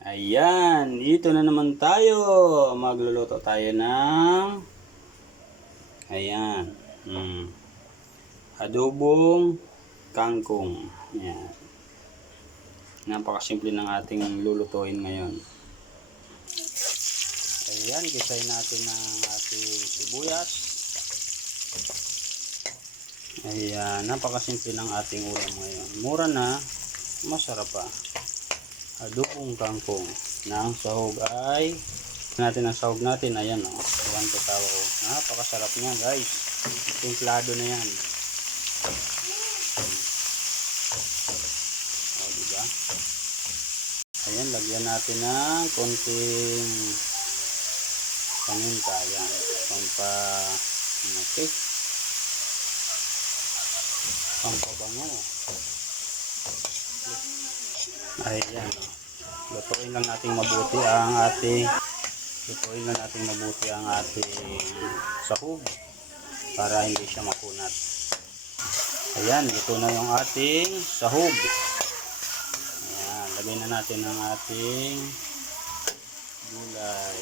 Ayan, ito na naman tayo. Magluluto tayo ng ayan, adobong kangkong. Ayan. Napakasimple ng ating lulutuin ngayon. Ayan, gisahin natin ng ating sibuyas. Ayan, napakasimple ng ating ulam ngayon. Mura na, masarap pa. Adobong kangkong ng sahog ay natin ang sahog natin. Ayan o, iwan ko tawa ko. Napakasarap niya guys. Timplado na yan. O, diba? Ayan, lagyan natin ng konting paminta. Ayan, okay, pampabango. Ayan, lutuin lang natin mabuti ang ating sahog para hindi siya makunat. Ayan, luto na yung ating sahog. Ayan, lagay na natin ang ating gulay.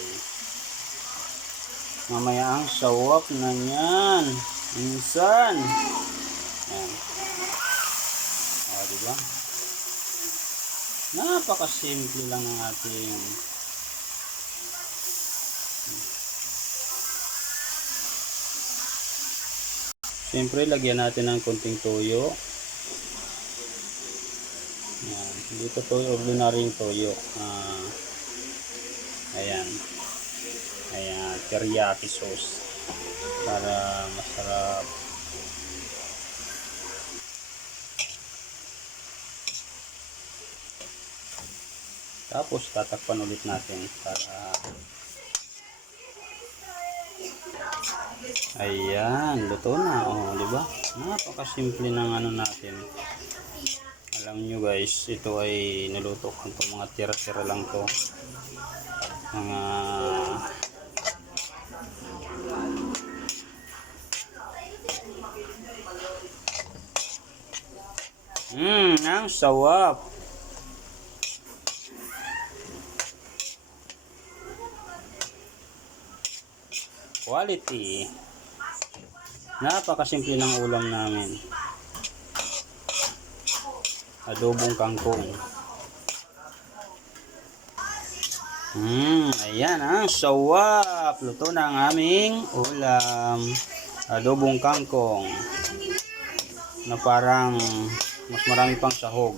Mamaya ang sawap na yan. Minsan. Ayan. O, diba? Napakasimple lang ng ating siyempre lagyan natin ng konting toyo. Ayan. Dito toyo, ordinaryong toyo. Ayan. Ayan, teriyaki sauce para masarap. Tapos tatakpan ulit natin para ayan, luto na. Oh, di ba? Napakasimple ng ano natin. Alam nyo guys, ito ay niluto ko itong mga tira-tira lang to. Mga ang sawap. Quality. Napakasimple ng ulam namin. Adobong kangkong. Ayan ang sawap. Luto na ang aming ulam. Adobong kangkong na parang mas marami pang sahog.